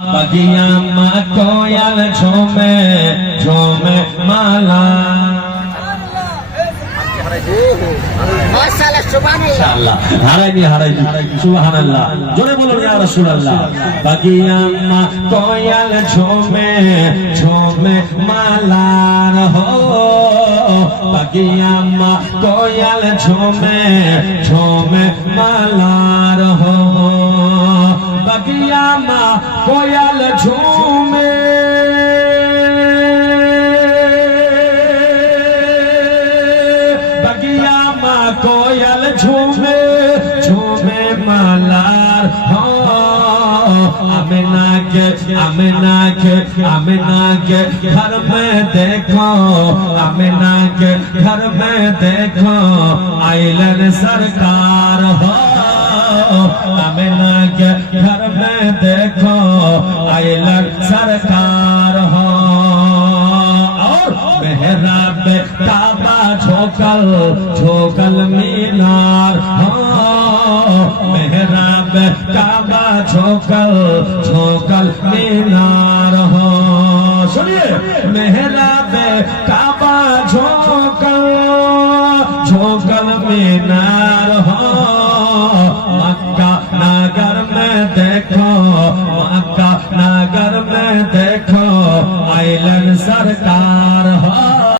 बगिया माँ कोयल झूमे झूमे माला माशाअल्लाह हाराइनी सुबहानाल्लाह जोरे बोलो या रसूलुल्लाह बगिया माँ कोयल झूमे झूमे माला रहो बगिया माँ कोयल झूमे झूमे माला रहो बगिया माँ कोयल झूमे बगिया माँ कोयल झूमे झूमे मालार हो आमिना के घर में देखो आमिना के घर में देखो आइलन सरकार हो आमिना के घर में देखो आइलन सरकार हो और मेहराब काबा झोकल मीनार हो मेहराब काबा झोकल मीनार हो सुनिए मेहराब काबा झोकल मीनार हो